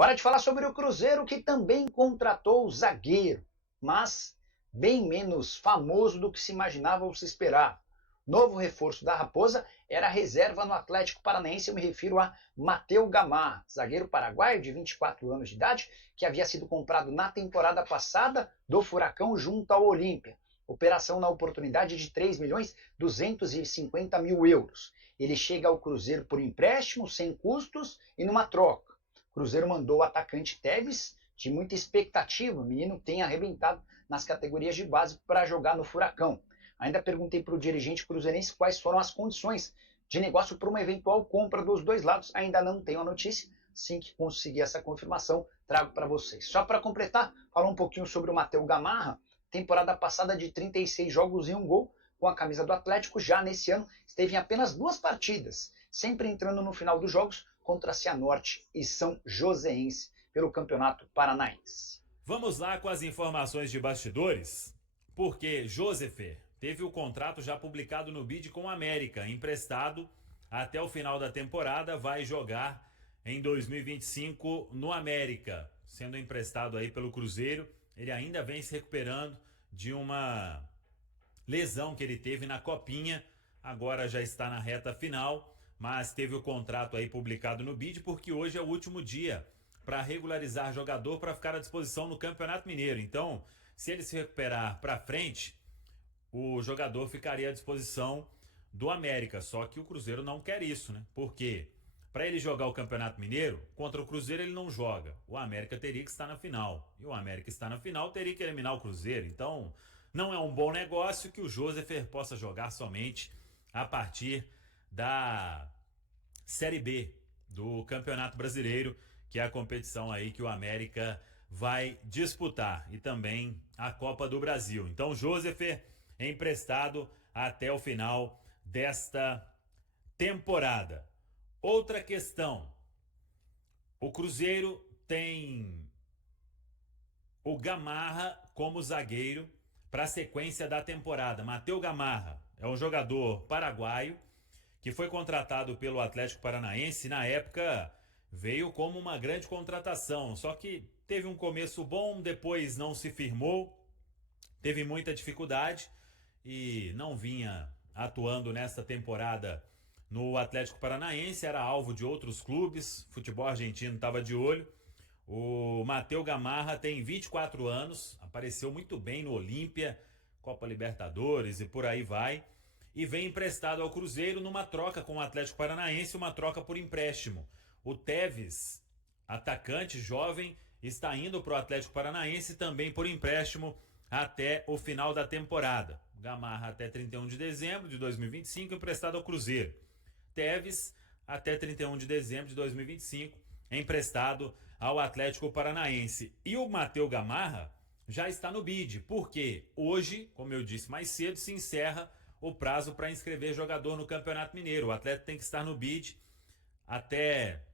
Hora de falar sobre o Cruzeiro, que também contratou o zagueiro, mas bem menos famoso do que se imaginava ou se esperava. Novo reforço da Raposa era reserva no Atlético Paranaense, eu me refiro a Matheus Gamarra, zagueiro paraguaio de 24 anos de idade, que havia sido comprado na temporada passada do Furacão junto ao Olímpia. Operação na oportunidade de 3 milhões 250 mil euros. Ele chega ao Cruzeiro por empréstimo, sem custos e numa troca. O Cruzeiro mandou o atacante Tevez, de muita expectativa. O menino tem arrebentado nas categorias de base para jogar no Furacão. Ainda perguntei para o dirigente cruzeirense quais foram as condições de negócio para uma eventual compra dos dois lados. Ainda não tenho a notícia. Assim que conseguir essa confirmação, trago para vocês. Só para completar, falar um pouquinho sobre o Matheus Gamarra. Temporada passada de 36 jogos e 1 gol com a camisa do Atlético. Já nesse ano esteve em apenas 2 partidas, sempre entrando no final dos jogos contra Cianorte e São Joséense pelo Campeonato Paranaense. Vamos lá com as informações de bastidores, porque Josefer teve o contrato já publicado no BID com o América, emprestado até o final da temporada, vai jogar em 2025 no América, sendo emprestado aí pelo Cruzeiro. Ele ainda vem se recuperando de uma lesão que ele teve na Copinha, agora já está na reta final, mas teve o contrato aí publicado no BID porque hoje é o último dia para regularizar jogador para ficar à disposição no Campeonato Mineiro. Então, se ele se recuperar para frente, o jogador ficaria à disposição do América. Só que o Cruzeiro não quer isso, né? Porque para ele jogar o Campeonato Mineiro, contra o Cruzeiro ele não joga. O América teria que estar na final. E o América está na final, teria que eliminar o Cruzeiro. Então, não é um bom negócio que o Josefer possa jogar somente a partir da Série B do Campeonato Brasileiro, que é a competição aí que o América vai disputar, e também a Copa do Brasil. Então, Josefer é emprestado até o final desta temporada. Outra questão: o Cruzeiro tem o Gamarra como zagueiro para a sequência da temporada. Matheus Gamarra é um jogador paraguaio que foi contratado pelo Atlético Paranaense. Na época veio como uma grande contratação, só que teve um começo bom, depois não se firmou, teve muita dificuldade e não vinha atuando nesta temporada no Atlético Paranaense, era alvo de outros clubes, futebol argentino estava de olho. O Matheus Gamarra tem 24 anos, apareceu muito bem no Olímpia, Copa Libertadores e por aí vai, e vem emprestado ao Cruzeiro numa troca com o Atlético Paranaense, uma troca por empréstimo. O Tevez, atacante jovem, está indo para o Atlético Paranaense também por empréstimo até o final da temporada. O Gamarra até 31 de dezembro de 2025, emprestado ao Cruzeiro. Tevez até 31 de dezembro de 2025, emprestado ao Atlético Paranaense. E o Matheus Gamarra já está no BID, porque hoje, como eu disse mais cedo, se encerra o prazo para inscrever jogador no Campeonato Mineiro. O atleta tem que estar no BID até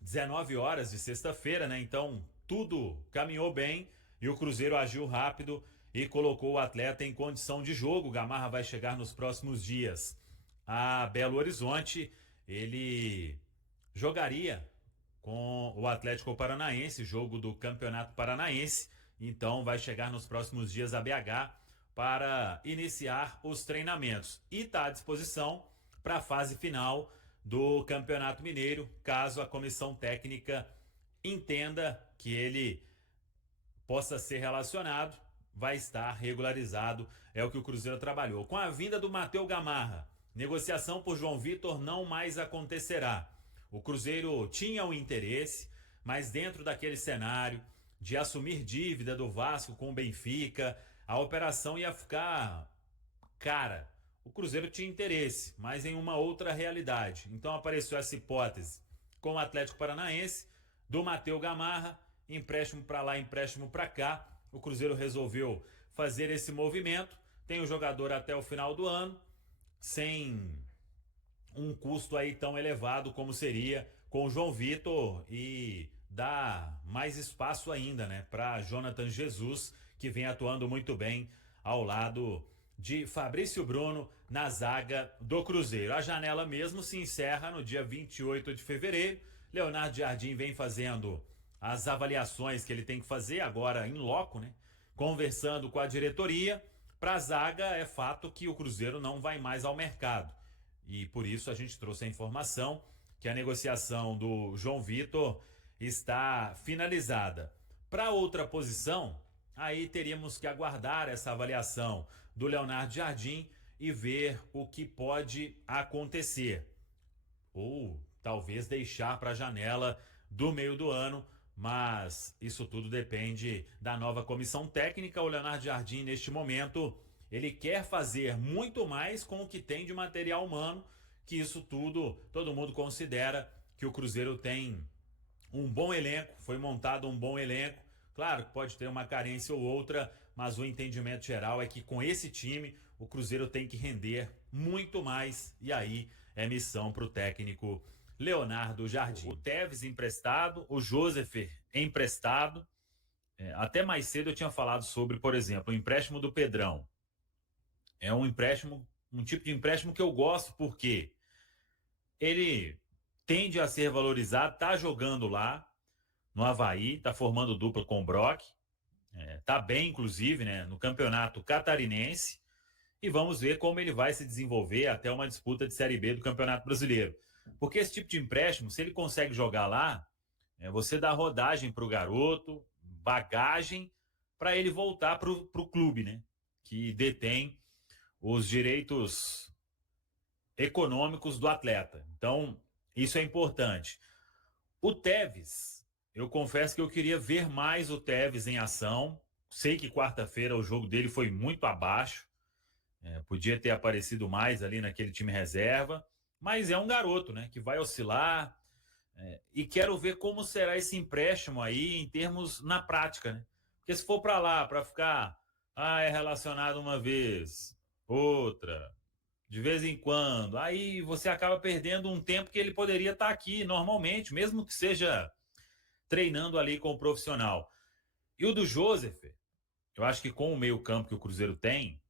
19 horas de sexta-feira, né? Então tudo caminhou bem e o Cruzeiro agiu rápido e colocou o atleta em condição de jogo. O Gamarra vai chegar nos próximos dias a Belo Horizonte. Ele jogaria com o Atlético Paranaense, jogo do Campeonato Paranaense. Então vai chegar nos próximos dias a BH para iniciar os treinamentos e está à disposição para a fase final do Campeonato Mineiro, caso a comissão técnica entenda que ele possa ser relacionado, vai estar regularizado, é o que o Cruzeiro trabalhou. Com a vinda do Matheus Gamarra, negociação por João Vitor não mais acontecerá. O Cruzeiro tinha o interesse, mas dentro daquele cenário de assumir dívida do Vasco com o Benfica, a operação ia ficar cara. O Cruzeiro tinha interesse, mas em uma outra realidade. Então apareceu essa hipótese com o Atlético Paranaense, do Matheus Gamarra, empréstimo para lá, empréstimo para cá. O Cruzeiro resolveu fazer esse movimento. Tem o jogador até o final do ano, sem um custo aí tão elevado como seria com o João Vitor, e dá mais espaço ainda, né, para Jonathan Jesus, que vem atuando muito bem ao lado de Fabrício Bruno na zaga do Cruzeiro. A janela mesmo se encerra no dia 28 de fevereiro. Leonardo Jardim vem fazendo as avaliações que ele tem que fazer agora em loco, né? Conversando com a diretoria. Para a zaga, é fato que o Cruzeiro não vai mais ao mercado. E por isso a gente trouxe a informação que a negociação do João Vitor está finalizada. Para outra posição, aí teríamos que aguardar essa avaliação do Leonardo Jardim e ver o que pode acontecer. Ou talvez deixar para a janela do meio do ano, mas isso tudo depende da nova comissão técnica. O Leonardo Jardim, neste momento, ele quer fazer muito mais com o que tem de material humano, que isso tudo, todo mundo considera que o Cruzeiro tem um bom elenco, foi montado um bom elenco. Claro que pode ter uma carência ou outra, mas o entendimento geral é que com esse time o Cruzeiro tem que render muito mais, e aí é missão para o técnico Leonardo Jardim. O Tevez emprestado, o Joseph emprestado. Até mais cedo eu tinha falado sobre, por exemplo, o empréstimo do Pedrão. É um empréstimo, um tipo de empréstimo que eu gosto porque ele tende a ser valorizado, tá jogando lá no Avaí, tá formando dupla com o Brock, tá bem inclusive, né, no campeonato catarinense, e vamos ver como ele vai se desenvolver até uma disputa de Série B do Campeonato Brasileiro. Porque esse tipo de empréstimo, se ele consegue jogar lá, você dá rodagem para o garoto, bagagem para ele voltar para o clube, né, que detém os direitos econômicos do atleta. Então, isso é importante. O Tevez, eu confesso que eu queria ver mais o Tevez em ação. Sei que quarta-feira o jogo dele foi muito abaixo. Podia ter aparecido mais ali naquele time reserva. Mas é um garoto, né, que vai oscilar. E quero ver como será esse empréstimo aí em termos na prática, né? Porque se for para lá, para ficar, é relacionado uma vez, outra, de vez em quando, aí você acaba perdendo um tempo que ele poderia estar aqui normalmente, mesmo que seja treinando ali com o profissional. E o do Joseph, eu acho que com o meio-campo que o Cruzeiro tem,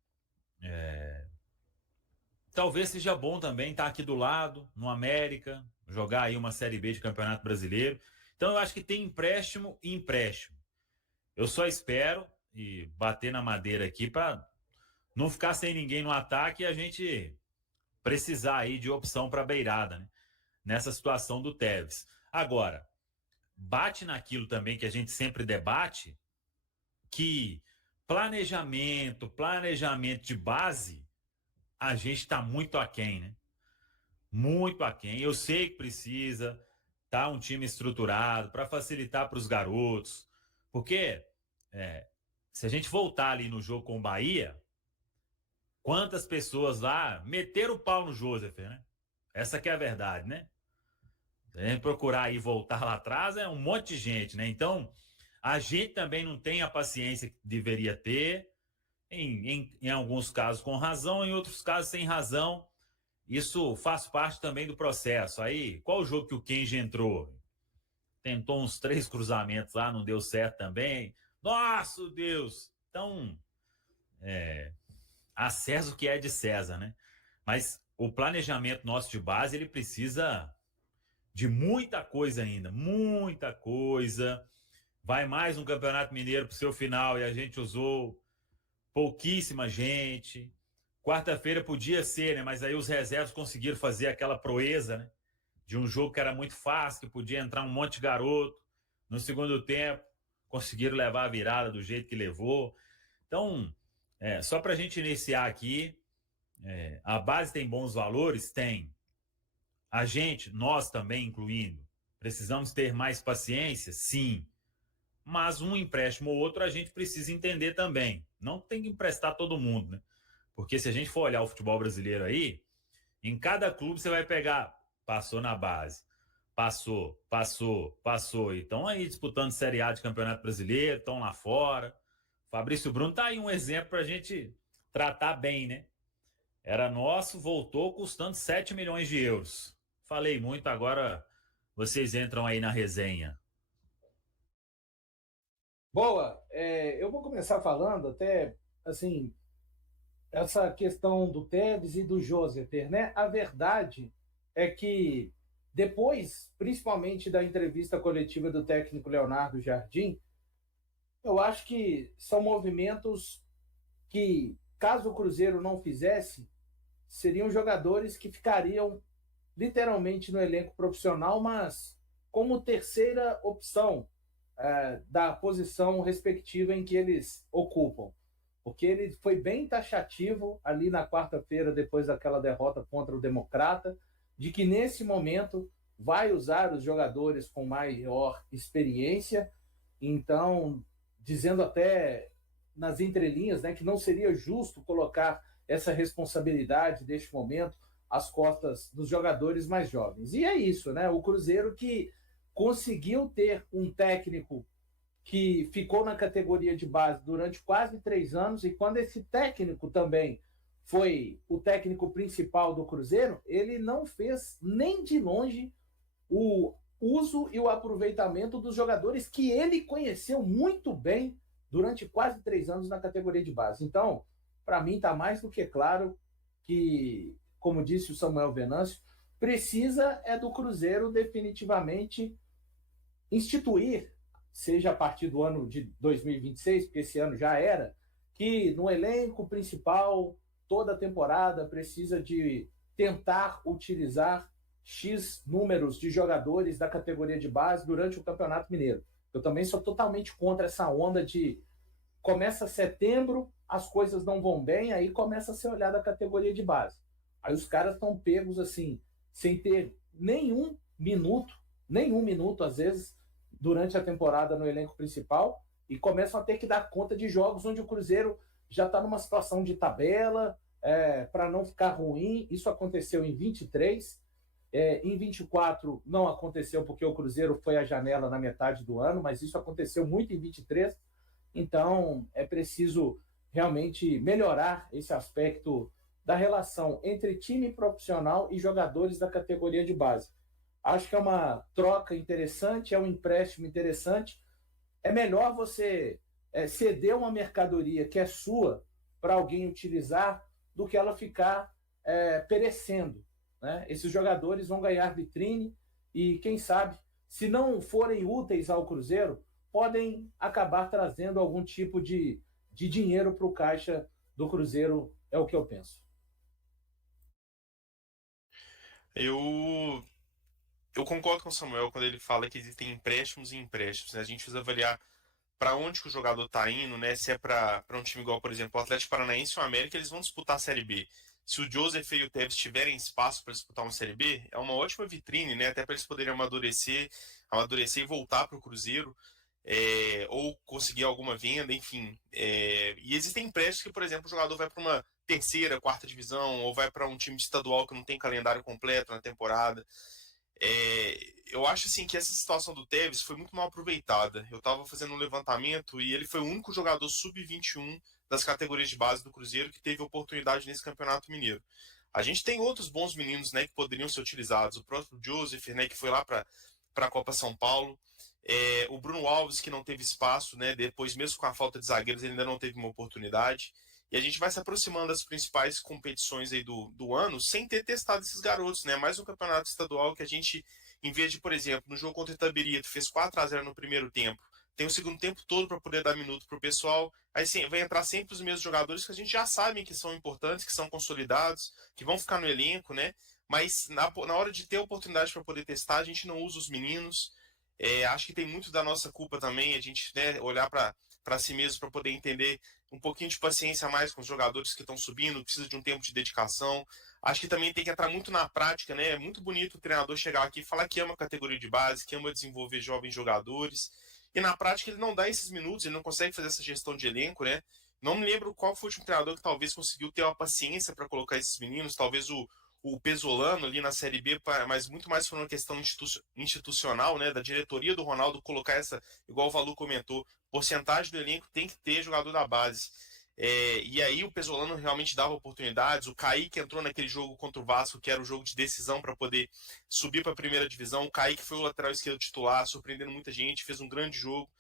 talvez seja bom também estar aqui do lado, no América, jogar aí uma Série B de Campeonato Brasileiro. Então eu acho que tem empréstimo e empréstimo. Eu só espero e bater na madeira aqui para não ficar sem ninguém no ataque e a gente precisar aí de opção para beirada, né? Nessa situação do Tevez. Agora, bate naquilo também que a gente sempre debate, que planejamento de base, a gente está muito aquém, né? Muito aquém. Eu sei que precisa tá um time estruturado para facilitar para os garotos, porque se a gente voltar ali no jogo com o Bahia, quantas pessoas lá meteram o pau no Joseph, né? Essa que é a verdade, né? Se a gente procurar aí voltar lá atrás, é um monte de gente, né? Então, a gente também não tem a paciência que deveria ter, em alguns casos com razão, em outros casos sem razão. Isso faz parte também do processo. Aí, qual o jogo que o Kenji entrou? Tentou uns 3 cruzamentos lá, não deu certo também. Nossa, Deus! Então, a César o que é de César, né? Mas o planejamento nosso de base, ele precisa de muita coisa ainda, muita coisa. Vai mais um Campeonato Mineiro para o seu final e a gente usou pouquíssima gente. Quarta-feira podia ser, né? Mas aí os reservas conseguiram fazer aquela proeza, né? De um jogo que era muito fácil, que podia entrar um monte de garoto. No segundo tempo, conseguiram levar a virada do jeito que levou. Então, só para a gente iniciar aqui, a base tem bons valores? Tem. A gente, nós também incluindo, precisamos ter mais paciência? Sim. Mas um empréstimo ou outro a gente precisa entender também. Não tem que emprestar todo mundo, né? Porque se a gente for olhar o futebol brasileiro aí, em cada clube você vai pegar, passou na base, passou. E estão aí disputando Série A de Campeonato Brasileiro, estão lá fora. Fabrício Bruno tá aí um exemplo para a gente tratar bem, né? Era nosso, voltou custando 7 milhões de euros. Falei muito, agora vocês entram aí na resenha. Boa, eu vou começar falando até, assim, essa questão do Tevez e do Joseph, né? A verdade é que depois, principalmente da entrevista coletiva do técnico Leonardo Jardim, eu acho que são movimentos que, caso o Cruzeiro não fizesse, seriam jogadores que ficariam literalmente no elenco profissional, mas como terceira opção da posição respectiva em que eles ocupam. Porque ele foi bem taxativo ali na quarta-feira, depois daquela derrota contra o Democrata, de que nesse momento vai usar os jogadores com maior experiência. Então, dizendo até nas entrelinhas, né, que não seria justo colocar essa responsabilidade deste momento às costas dos jogadores mais jovens. E é isso, né? O Cruzeiro que conseguiu ter um técnico que ficou na categoria de base durante quase 3 anos, e quando esse técnico também foi o técnico principal do Cruzeiro, ele não fez nem de longe o uso e o aproveitamento dos jogadores que ele conheceu muito bem durante quase 3 anos na categoria de base. Então, para mim, está mais do que claro que, como disse o Samuel Venâncio, precisa do Cruzeiro definitivamente instituir, seja a partir do ano de 2026, porque esse ano já era, que no elenco principal, toda a temporada precisa de tentar utilizar X números de jogadores da categoria de base durante o Campeonato Mineiro. Eu também sou totalmente contra essa onda de começa setembro, as coisas não vão bem, aí começa a ser olhada a categoria de base. Aí os caras estão pegos assim, sem ter nenhum minuto às vezes, durante a temporada no elenco principal, e começam a ter que dar conta de jogos onde o Cruzeiro já está numa situação de tabela, para não ficar ruim. Isso aconteceu em 23, em 24 não aconteceu porque o Cruzeiro foi à janela na metade do ano, mas isso aconteceu muito em 23. Então é preciso realmente melhorar esse aspecto da relação entre time profissional e jogadores da categoria de base. Acho que é uma troca interessante, é um empréstimo interessante. É melhor você ceder uma mercadoria que é sua para alguém utilizar do que ela ficar perecendo, né? Esses jogadores vão ganhar vitrine e, quem sabe, se não forem úteis ao Cruzeiro, podem acabar trazendo algum tipo de dinheiro para o caixa do Cruzeiro, é o que eu penso. Eu, eu concordo com o Samuel quando ele fala que existem empréstimos e empréstimos, né? A gente precisa avaliar para onde que o jogador está indo, né? Se é para um time igual, por exemplo, o Atlético Paranaense ou o América, eles vão disputar a Série B. Se o Joseph e o Tevez tiverem espaço para disputar uma Série B, é uma ótima vitrine, né? Até para eles poderem amadurecer e voltar para o Cruzeiro, ou conseguir alguma venda, enfim. E existem empréstimos que, por exemplo, o jogador vai para uma terceira, quarta divisão, ou vai para um time estadual que não tem calendário completo na temporada. Eu acho assim que essa situação do Tevez foi muito mal aproveitada. Eu estava fazendo um levantamento e ele foi o único jogador sub-21 das categorias de base do Cruzeiro que teve oportunidade nesse Campeonato Mineiro. A gente tem outros bons meninos, né, que poderiam ser utilizados. O próprio Joseph, né, que foi lá para a Copa São Paulo. O Bruno Alves, que não teve espaço, né, depois mesmo com a falta de zagueiros, ele ainda não teve uma oportunidade. E a gente vai se aproximando das principais competições aí do ano sem ter testado esses garotos, né? Mais um campeonato estadual que a gente, em vez de, por exemplo, no jogo contra o Itabirito, fez 4-0 no primeiro tempo, tem o segundo tempo todo para poder dar minuto pro pessoal. Aí sim, vai entrar sempre os mesmos jogadores que a gente já sabe que são importantes, que são consolidados, que vão ficar no elenco, né? Mas na hora de ter a oportunidade para poder testar, a gente não usa os meninos. Acho que tem muito da nossa culpa também, a gente, né, olhar para si mesmo para poder entender um pouquinho de paciência a mais com os jogadores que estão subindo, precisa de um tempo de dedicação. Acho que também tem que entrar muito na prática, né? É muito bonito o treinador chegar aqui e falar que ama a categoria de base, que ama desenvolver jovens jogadores. E na prática ele não dá esses minutos, ele não consegue fazer essa gestão de elenco, né? Não me lembro qual foi o último treinador que talvez conseguiu ter uma paciência para colocar esses meninos, talvez o Pesolano ali na Série B, mas muito mais por uma questão institucional, né, da diretoria do Ronaldo colocar essa, igual o Valu comentou, porcentagem do elenco tem que ter jogador da base. E aí o Pesolano realmente dava oportunidades, o Kaique entrou naquele jogo contra o Vasco, que era o jogo de decisão para poder subir para a primeira divisão, o Kaique foi o lateral esquerdo titular, surpreendendo muita gente, fez um grande jogo.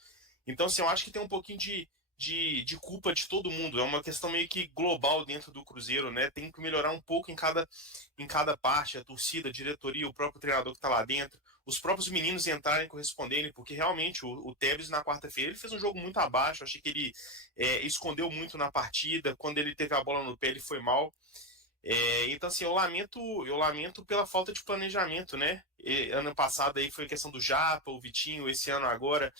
Então, assim, eu acho que tem um pouquinho de de culpa de todo mundo, é uma questão meio que global dentro do Cruzeiro, né? Tem que melhorar um pouco em cada parte, a torcida, a diretoria, o próprio treinador que está lá dentro, os próprios meninos entrarem e corresponderem, porque realmente o Tevez na quarta-feira ele fez um jogo muito abaixo, achei que ele escondeu muito na partida, quando ele teve a bola no pé ele foi mal. Então, assim, eu lamento pela falta de planejamento, né? Ano passado aí foi a questão do Japa, o Vitinho, esse ano agora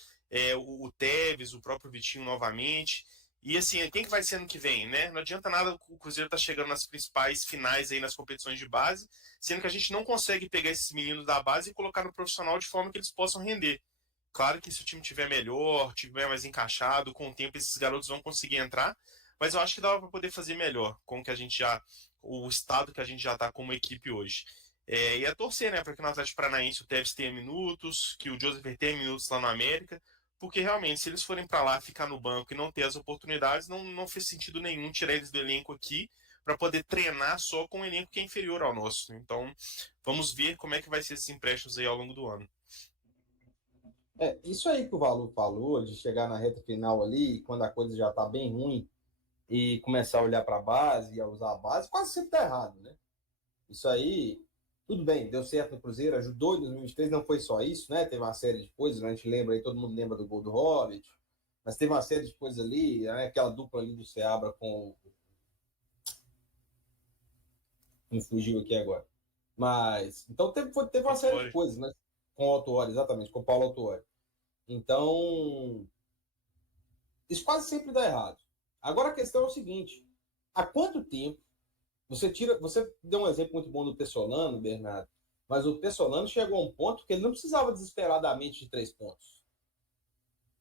o Tevez, o próprio Vitinho novamente. E assim, quem que vai ser ano que vem, né? Não adianta nada o Cruzeiro tá chegando nas principais finais aí nas competições de base, sendo que a gente não consegue pegar esses meninos da base e colocar no profissional de forma que eles possam render. Claro que se o time tiver melhor, tiver mais encaixado, com o tempo esses garotos vão conseguir entrar, mas eu acho que dava para poder fazer melhor com o que a gente o estado que a gente já está como equipe hoje. E é torcer, né, para que no Atlético Paranaense o Tevez tenha minutos, que o Joseph tenha minutos lá no América, porque realmente, se eles forem para lá ficar no banco e não ter as oportunidades, não fez sentido nenhum tirar eles do elenco aqui para poder treinar só com um elenco que é inferior ao nosso. Então, vamos ver como é que vai ser esses empréstimos aí ao longo do ano. Isso aí que o Valu falou, de chegar na reta final ali, quando a coisa já está bem ruim, e começar a olhar para a base e a usar a base, quase sempre está errado, né? Isso aí, tudo bem, deu certo no Cruzeiro, ajudou em 2023, não foi só isso, né? Teve uma série de coisas, né? A gente lembra aí, todo mundo lembra do gol do Hobbit, mas teve uma série de coisas ali, né? Aquela dupla ali do Seabra com... Me fugiu aqui agora. Mas, então teve uma série de coisas, né? Com o Autuori, exatamente, com o Paulo Autuori. Então, isso quase sempre dá errado. Agora a questão é o seguinte: há quanto tempo você deu um exemplo muito bom do Pessolano, Bernardo, mas o Pessolano chegou a um ponto que ele não precisava desesperadamente de 3 pontos.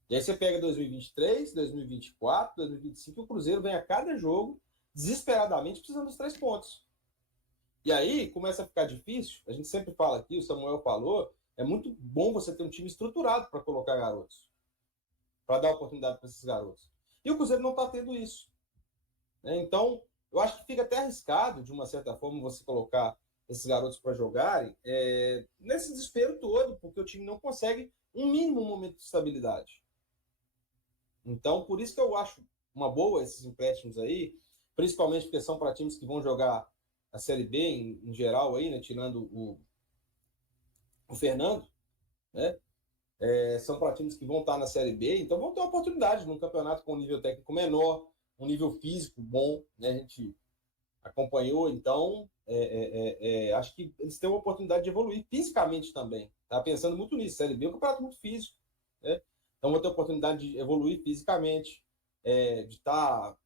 E aí você pega 2023, 2024, 2025, e o Cruzeiro vem a cada jogo desesperadamente precisando dos 3 pontos. E aí começa a ficar difícil. A gente sempre fala aqui, o Samuel falou, é muito bom você ter um time estruturado para colocar garotos, para dar oportunidade para esses garotos. E o Cruzeiro não está tendo isso, né? Então, eu acho que fica até arriscado, de uma certa forma, você colocar esses garotos para jogarem nesse desespero todo, porque o time não consegue um mínimo momento de estabilidade. Então, por isso que eu acho uma boa esses empréstimos aí, principalmente porque são para times que vão jogar a Série B em geral, aí, né? Tirando o Fernando, né? São para times que vão estar na Série B, então vão ter uma oportunidade num campeonato com um nível técnico menor, um nível físico bom, né? A gente acompanhou, então acho que eles têm uma oportunidade de evoluir fisicamente também. Estava pensando muito nisso. Série B é um campeonato muito físico, né? Então vão ter a oportunidade de evoluir fisicamente, de estar,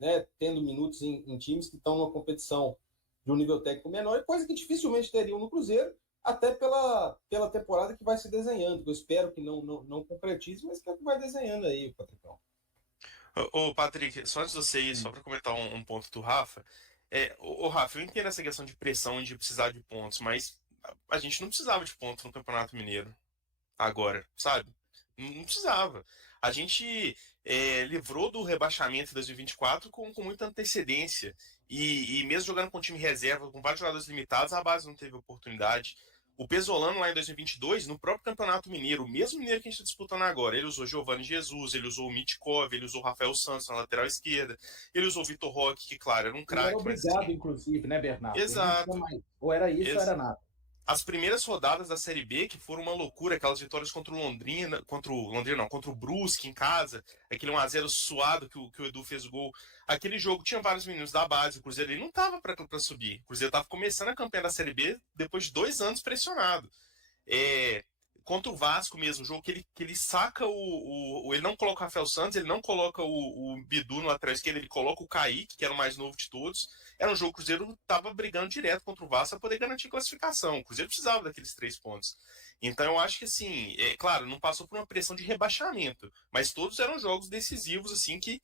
né, tendo minutos em times que estão numa competição de um nível técnico menor, coisa que dificilmente teriam no Cruzeiro, até pela temporada que vai se desenhando, que eu espero que não concretize, mas que vai desenhando aí, Patricão. Ô, Patrick, só antes de você ir, só para comentar um ponto do Rafa, Rafa, eu entendo essa questão de pressão de precisar de pontos, mas a gente não precisava de pontos no Campeonato Mineiro agora, sabe? Não precisava. A gente livrou do rebaixamento em 2024 com muita antecedência. E mesmo jogando com time reserva, com vários jogadores limitados, a base não teve oportunidade. O Pesolano lá em 2022, no próprio Campeonato Mineiro, o mesmo mineiro que a gente está disputando agora, ele usou Giovanni Jesus, ele usou o Mitkov, ele usou o Rafael Santos na lateral esquerda, ele usou o Vitor Roque, que claro, era um craque. Era obrigado, inclusive, né, Bernardo? Exato. Ou era isso ou era nada. As primeiras rodadas da Série B, que foram uma loucura, aquelas vitórias contra o Brusque em casa, aquele 1-0 suado que o Edu fez o gol. Aquele jogo tinha vários meninos da base, o Cruzeiro ele não estava para subir. O Cruzeiro estava começando a campanha da Série B depois de 2 anos pressionado. Contra o Vasco mesmo, o jogo que ele saca ele não coloca o Rafael Santos, ele não coloca o Bidu no lateral esquerdo, ele coloca o Kaique, que era o mais novo de todos. Era um jogo que o Cruzeiro estava brigando direto contra o Vasco para poder garantir classificação. O Cruzeiro precisava daqueles 3 pontos. Então eu acho que assim, claro, não passou por uma pressão de rebaixamento, mas todos eram jogos decisivos, assim, que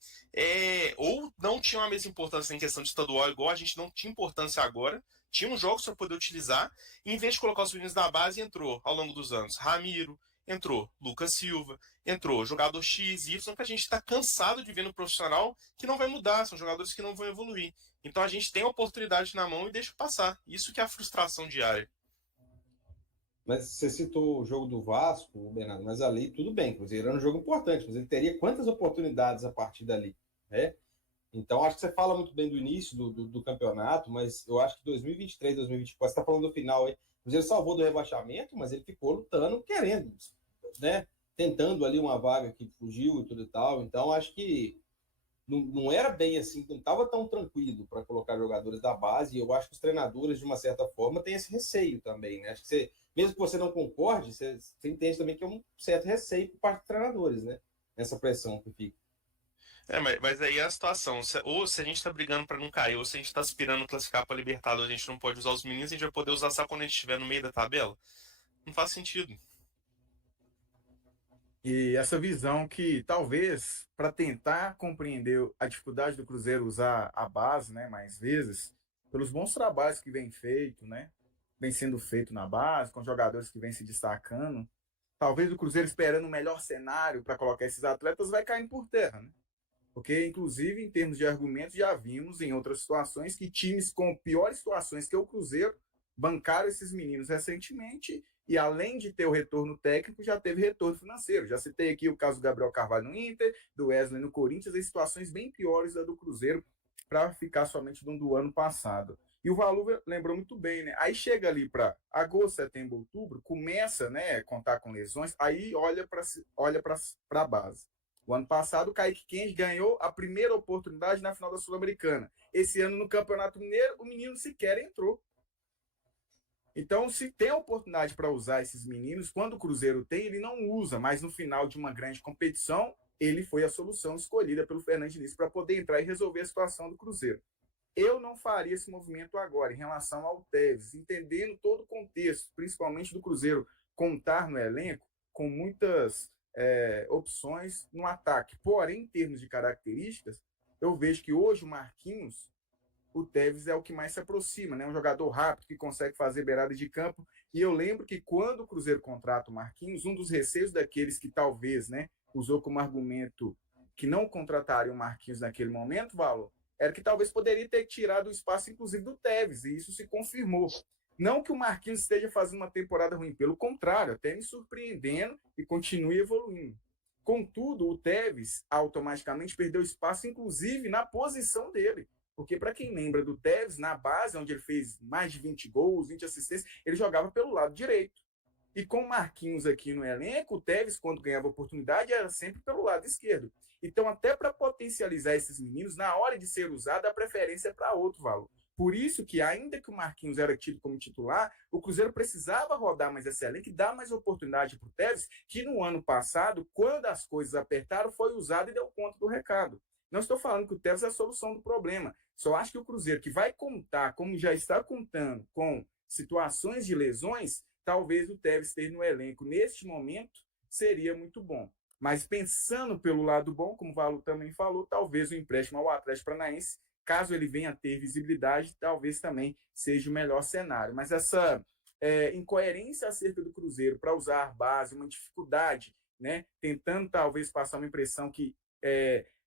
ou não tinham a mesma importância em questão de estadual, igual a gente não tinha importância agora. Tinha jogos para poder utilizar, e em vez de colocar os meninos da base, entrou ao longo dos anos Ramiro, entrou Lucas Silva, entrou jogador X, Y, que a gente está cansado de ver no profissional, que não vai mudar, são jogadores que não vão evoluir. Então a gente tem a oportunidade na mão e deixa passar. Isso que é a frustração diária. Mas você citou o jogo do Vasco, Bernardo, mas ali tudo bem, o Cruzeiro era um jogo importante, mas ele teria quantas oportunidades a partir dali, né? Então, acho que você fala muito bem do início do campeonato, mas eu acho que 2023, 2024, você está falando do final aí, o Cruzeiro salvou do rebaixamento, mas ele ficou lutando, querendo, né? Tentando ali uma vaga que fugiu e tudo e tal. Então, acho que não era bem assim, não estava tão tranquilo para colocar jogadores da base, e eu acho que os treinadores, de uma certa forma, têm esse receio também, né? Acho que você, mesmo que você não concorde, você entende também que é um certo receio por parte dos treinadores, né? Essa pressão que fica. Mas aí é a situação. Ou se a gente tá brigando pra não cair, ou se a gente tá aspirando a classificar pra Libertadores, a gente não pode usar os meninos, a gente vai poder usar só quando a gente estiver no meio da tabela? Não faz sentido. E essa visão que talvez para tentar compreender a dificuldade do Cruzeiro usar a base, né, mais vezes, pelos bons trabalhos que vem feito, né, vem sendo feito na base, com jogadores que vêm se destacando, talvez o Cruzeiro esperando o melhor cenário para colocar esses atletas vai caindo por terra, né? Porque, inclusive, em termos de argumentos, já vimos em outras situações que times com piores situações que o Cruzeiro bancaram esses meninos recentemente e, além de ter o retorno técnico, já teve retorno financeiro. Já citei aqui o caso do Gabriel Carvalho no Inter, do Wesley no Corinthians, em situações bem piores da do Cruzeiro, para ficar somente do ano passado. E o Valu lembrou muito bem, né? Aí chega ali para agosto, setembro, outubro, começa, né, a contar com lesões, aí olha para a base. O ano passado, o Kaique Kenji ganhou a primeira oportunidade na final da Sul-Americana. Esse ano, no Campeonato Mineiro, o menino sequer entrou. Então, se tem a oportunidade para usar esses meninos, quando o Cruzeiro tem, ele não usa, mas no final de uma grande competição, ele foi a solução escolhida pelo Fernando Diniz para poder entrar e resolver a situação do Cruzeiro. Eu não faria esse movimento agora em relação ao Tevez, entendendo todo o contexto, principalmente do Cruzeiro contar no elenco com muitas opções no ataque. Porém, em termos de características, eu vejo que hoje o Marquinhos, o Tevez é o que mais se aproxima, né? Um jogador rápido que consegue fazer beirada de campo. E eu lembro que quando o Cruzeiro contrata o Marquinhos, um dos receios daqueles que talvez, né, usou como argumento que não contrataria o Marquinhos naquele momento, Valor, era que talvez poderia ter tirado o espaço, inclusive, do Tevez, e isso se confirmou. Não que o Marquinhos esteja fazendo uma temporada ruim, pelo contrário, até me surpreendendo e continue evoluindo. Contudo, o Tevez automaticamente perdeu espaço, inclusive, na posição dele. Porque, para quem lembra do Tevez, na base, onde ele fez mais de 20 gols, 20 assistências, ele jogava pelo lado direito. E com o Marquinhos aqui no elenco, o Tevez, quando ganhava oportunidade, era sempre pelo lado esquerdo. Então, até para potencializar esses meninos, na hora de ser usado, a preferência é para outro valor. Por isso que, ainda que o Marquinhos era tido como titular, o Cruzeiro precisava rodar mais esse elenco e dar mais oportunidade para o Tevez, que no ano passado, quando as coisas apertaram, foi usado e deu conta do recado. Não estou falando que o Tevez é a solução do problema. Só acho que o Cruzeiro, que vai contar, como já está contando, com situações de lesões, talvez o Tevez ter no elenco neste momento seria muito bom. Mas pensando pelo lado bom, como o Valu também falou, talvez o empréstimo ao Atlético Paranaense, caso ele venha a ter visibilidade, talvez também seja o melhor cenário. Mas essa incoerência acerca do Cruzeiro para usar base, uma dificuldade, né, tentando talvez passar uma impressão que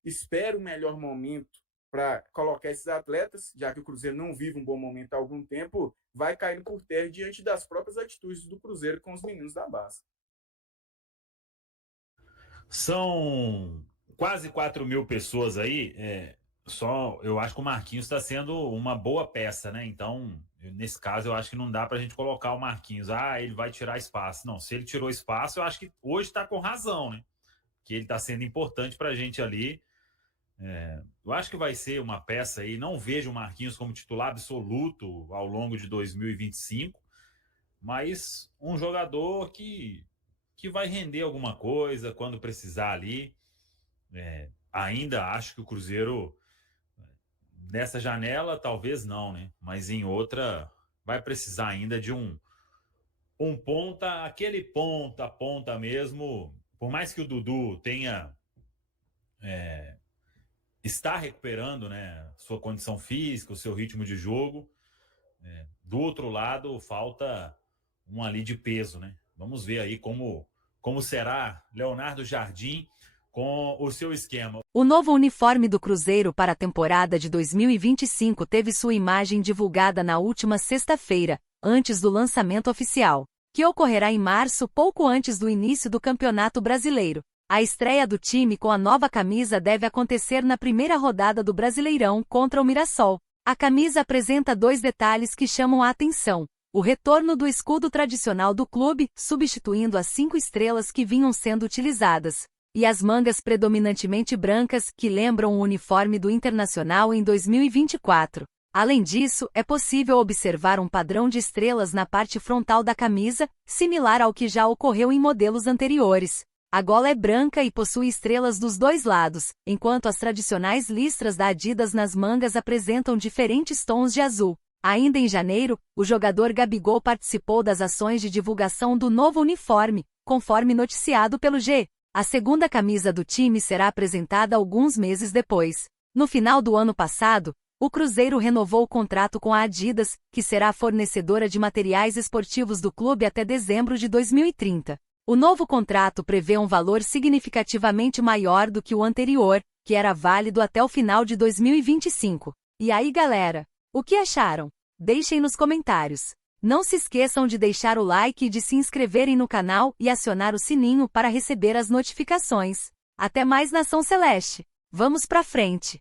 espera o melhor momento para colocar esses atletas, já que o Cruzeiro não vive um bom momento há algum tempo, vai caindo por terra diante das próprias atitudes do Cruzeiro com os meninos da base. São quase 4.000 pessoas aí. Eu acho que o Marquinhos está sendo uma boa peça, né? Então, nesse caso, eu acho que não dá para a gente colocar o Marquinhos. Ele vai tirar espaço. Não, se ele tirou espaço, eu acho que hoje está com razão, né? Que ele está sendo importante para a gente ali. Eu acho que vai ser uma peça aí. Não vejo o Marquinhos como titular absoluto ao longo de 2025, mas um jogador que vai render alguma coisa quando precisar ali. Ainda acho que o Cruzeiro, nessa janela, talvez não, né? Mas em outra, vai precisar ainda de um ponta, aquele ponta mesmo. Por mais que o Dudu tenha está recuperando, né, sua condição física, o seu ritmo de jogo, do outro lado falta um ali de peso, né? Vamos ver aí como será Leonardo Jardim com o seu esquema. O novo uniforme do Cruzeiro para a temporada de 2025 teve sua imagem divulgada na última sexta-feira, antes do lançamento oficial. que ocorrerá em março, pouco antes do início do Campeonato Brasileiro. A estreia do time com a nova camisa deve acontecer na primeira rodada do Brasileirão contra o Mirassol. A camisa apresenta 2 detalhes que chamam a atenção: o retorno do escudo tradicional do clube, substituindo as 5 estrelas que vinham sendo utilizadas, e as mangas predominantemente brancas, que lembram o uniforme do Internacional em 2024. Além disso, é possível observar um padrão de estrelas na parte frontal da camisa, similar ao que já ocorreu em modelos anteriores. A gola é branca e possui estrelas dos 2 lados, enquanto as tradicionais listras da Adidas nas mangas apresentam diferentes tons de azul. Ainda em janeiro, o jogador Gabigol participou das ações de divulgação do novo uniforme, conforme noticiado pelo G. A segunda camisa do time será apresentada alguns meses depois. No final do ano passado, o Cruzeiro renovou o contrato com a Adidas, que será a fornecedora de materiais esportivos do clube até dezembro de 2030. O novo contrato prevê um valor significativamente maior do que o anterior, que era válido até o final de 2025. E aí, galera, o que acharam? Deixem nos comentários. Não se esqueçam de deixar o like e de se inscreverem no canal e acionar o sininho para receber as notificações. Até mais, Nação Celeste! Vamos pra frente!